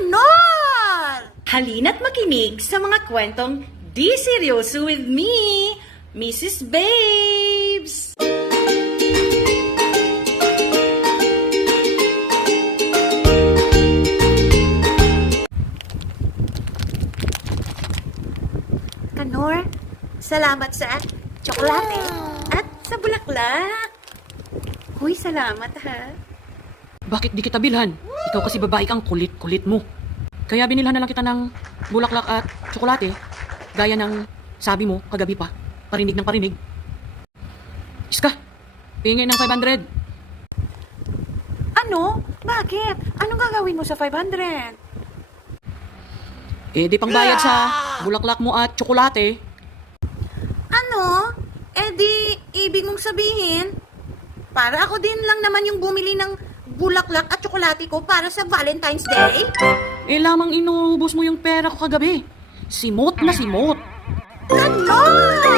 Kanor! Halina't makinig sa mga kwentong di seryoso with me, Mrs. Babes! Kanor, salamat sa tsokolate at sa bulaklak. Huy, salamat ha. Bakit di kita bilhan? Ikaw kasi babae kang kulit-kulit mo. Kaya binilhan na lang kita ng bulaklak at tsokolate. Gaya ng sabi mo kagabi pa. Parinig ng parinig. Iska, pingin ng 500. Ano? Bakit? Anong gagawin mo sa 500? Eh di pang bayad sa bulaklak mo at tsokolate. Ano? Di, ibig mong sabihin, para ako din lang naman yung bumili ng bulaklak at tsokolate ko para sa Valentine's Day? Eh lamang inuubos mo yung pera ko kagabi. Simot na simot. Kanor!